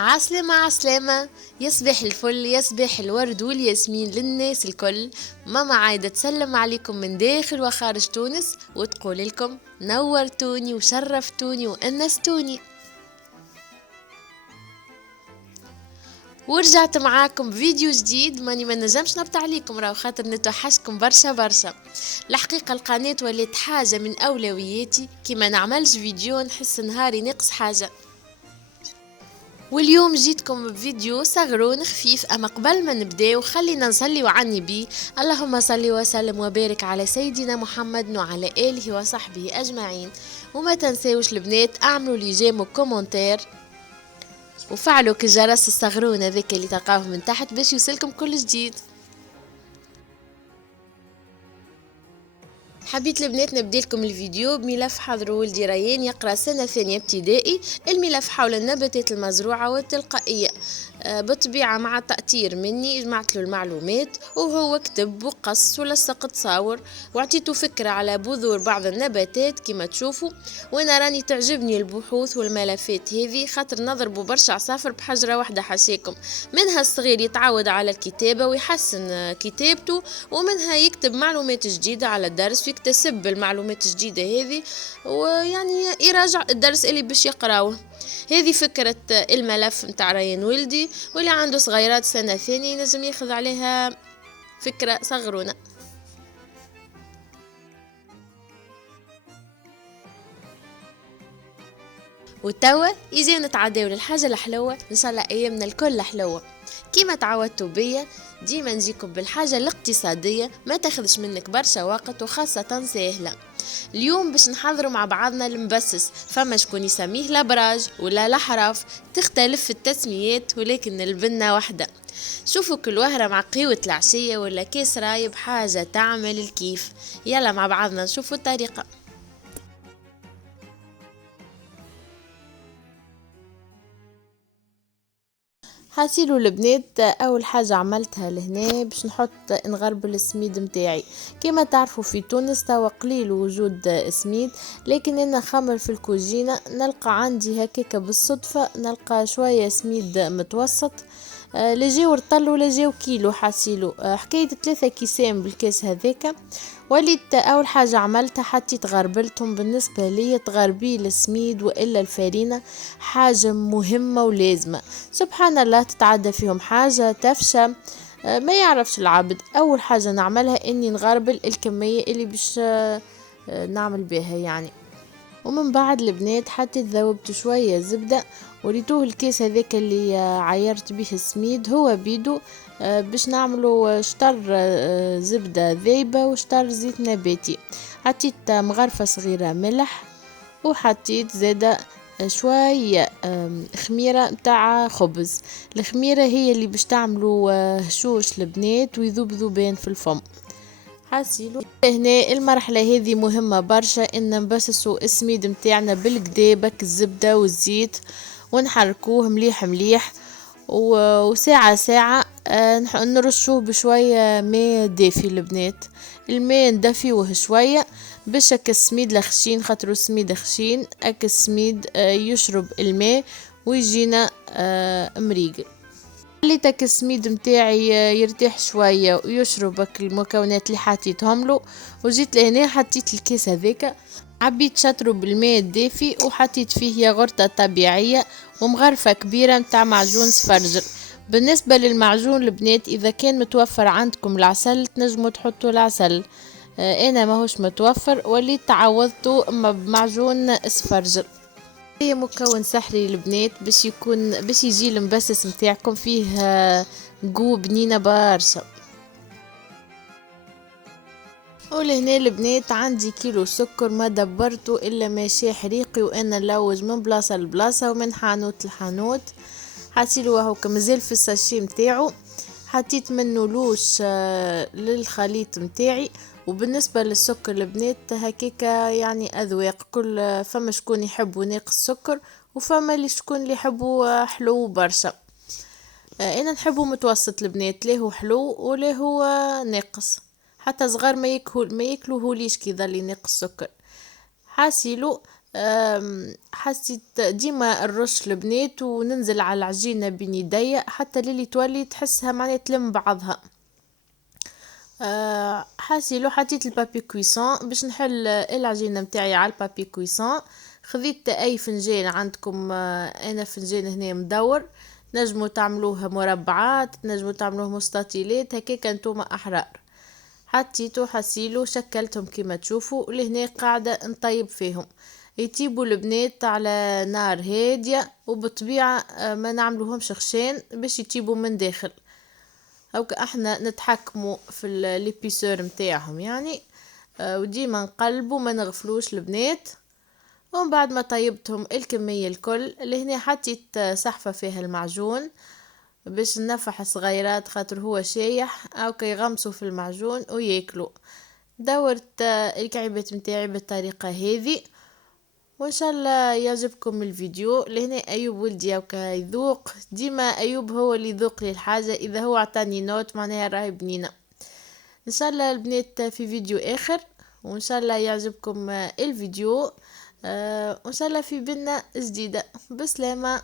عسلامة عسلامة، يصبح الفل يصبح الورد والياسمين للناس الكل. ماما عايدة تسلم عليكم من داخل وخارج تونس وتقول لكم نورتوني وشرفتوني وأنستوني. ورجعت معاكم فيديو جديد، ماني ما نجمش نبت عليكم راو خاطر نتوحشكم برشا برشا. الحقيقة القناة ولات حاجة من أولوياتي، كيما نعملش فيديو نحس نهاري ناقص حاجة. واليوم جيتكم بفيديو صغرون خفيف، اما قبل ما نبداو خلينا نصلي وعني بيه. اللهم صل وسلم وبارك على سيدنا محمد وعلى اله وصحبه اجمعين. وما تنساوش البنات اعملوا لي جيم وكومنتير وفعلوا كالجرس الصغرون هذاك اللي تلقاوه من تحت باش يوصلكم كل جديد. حبيت البنات نبدلكم الفيديو بملف حضر ولدي ريان يقرأ سنة ثانية ابتدائي، الملف حول النباتات المزروعة والتلقائية. بالطبيعة مع تأثير مني جمعت له المعلومات وهو كتب وقص ولصق تصاور وعطيته فكرة على بذور بعض النباتات كما تشوفوا. وانا راني تعجبني البحوث والملفات هذه خاطر نضربوا برشا عصافر بحجرة واحدة حسيكم. منها الصغير يتعود على الكتابة ويحسن كتابته، ومنها يكتب معلومات جديدة على الدرس ويكتسب المعلومات الجديدة هذه، ويعني يراجع الدرس اللي باش يقراوه. هذه فكرة الملف متاع ريان ولدي، واللي عنده صغيرات سنة ثانية ينجم ياخذ عليها فكرة صغرونة. وتوا يجي نتعداو للحاجة الحلوة، ان شاء الله ايامنا الكل حلوة. كيما تعودتوا بيا ديما نجيكم بالحاجة الاقتصادية ما تاخذش منك برشا وقت وخاصة سهلة. اليوم باش نحضروا مع بعضنا المبسس، فما شكون يسميه لابراج ولا لحراف، تختلف في التسميات ولكن البنة واحدة. شوفوا كل وهرة مع قهوة العشية ولا كيس رايب حاجة تعمل الكيف. يلا مع بعضنا نشوفوا الطريقة. حاسيلو البنات اول حاجه عملتها لهنا باش نحط نغربل السميد متاعي. كما تعرفوا في تونس توا قليل وجود سميد، لكن انا نخمر في الكوجينه نلقى عندي هكاك بالصدفه نلقى شويه سميد متوسط. لجيو رطل ولا جيو كيلو حاسيلو، حكاية 3 كيسان بالكاس هذاك. وليت اول حاجة عملتها حطيت غربلتهم. بالنسبة لي تغربيل السميد والا الفارينة حاجة مهمة ولازمة، سبحان الله تتعدى فيهم حاجة تفشى. ما يعرفش العبد اول حاجة نعملها اني نغربل الكمية اللي باش نعمل بها يعني. ومن بعد البنات حطيت ذوبت شوية زبدة وريتوه الكيس هذاك اللي عيرت به السميد هو بيدو. باش نعملوا شطر زبدة ذايبة وشطر زيت نباتي. حطيت مغرفة صغيرة ملح وحطيت زادة شوية خميرة متاع خبز. الخميرة هي اللي باش تعملوا هشوش البنات ويذوب ذوبان في الفم. حاسيلو هنا المرحلة هذه مهمة برشا ان نبسسوا السميد متاعنا بالكدا بك الزبدة والزيت ونحركوه مليح مليح وساعة ساعة نرشوه بشوية ماء دافي البنات. الماء ندفيوه شوية باش هكا السميد لخشين خاطرو السميد خشين هكا السميد يشرب الماء ويجينا مريقل. خليتك السميد متاعي يرتاح شوية ويشرب المكونات اللي حطيتهم له، وجيت لهنا حطيت الكيس هذاك عبيت شطره بالماء الدافي وحطيت فيه ياغورتة طبيعية ومغرفة كبيرة متاع معجون سفرجل. بالنسبة للمعجون البنات اذا كان متوفر عندكم العسل تنجموا تحطوا العسل، انا ماهوش متوفر وليت تعوضته بمعجون سفرجل. هي مكون سحري البنات باش يجي المبسس متاعكم فيه قو بنينه برشا. ولهنا البنات عندي كيلو سكر ما دبرته الا ما شاح ريقي وانا نلوج من بلاصه لبلاصه ومن حانوت لحانوت. حاسيلو هو مازال في الساشي متاعو، حطيت منه لوش للخليط متاعي. وبالنسبة للسكر البنات هكاكا يعني أذواق، كل فما شكون يحبوا ناقص سكر وفما اللي شكون اللي يحبوا حلو برشا. انا نحبه متوسط البنات، لا هو حلو ولا هو ناقص، حتى صغار ما ياكلوه ليش كي ظل ناقص سكر. حاسيلو حسيت ديما نرش البنات وننزل على العجينة بين يديا حتى للي تولي تحسها معناها تلم بعضها. حاسيلو حطيت البابي كويسون باش نحل العجينة متاعي على البابي كويسون. خذيت اي فنجان عندكم، انا فنجان هنا مدور، نجموا تعملوها مربعات، نجموا تعملوه مستطيلات هكاك انتوما احرار. حطيتو حسيلو شكلتهم كما تشوفوا، لهنا قاعدة نطيب فيهم. يطيبوا البنات على نار هادية، وبالطبيعة ما نعملوهمش خشان باش يطيبوا من داخل. هوكا احنا نتحكموا في الابيسور متاعهم يعني. وديما نقلبوا ما نغفلوش البنات. ومن بعد ما طيبتهم الكمية الكل، لهنا حطيت صحفة فيها المعجون باش نفح صغيرات خاطر هو شايح او كي يغمسوا في المعجون وياكلوا. دورت الكعيبات متاعي بالطريقة هذه، وان شاء الله يعجبكم الفيديو. لهنا ايوب ولدي اوكا يذوق ديما، ايوب هو اللي يذوق لي الحاجة، اذا هو عطاني نوت معناها راهي بنينة. ان شاء الله البنات في فيديو اخر، وان شاء الله يعجبكم الفيديو. وان شاء الله في بينا جديدة. بسلامة.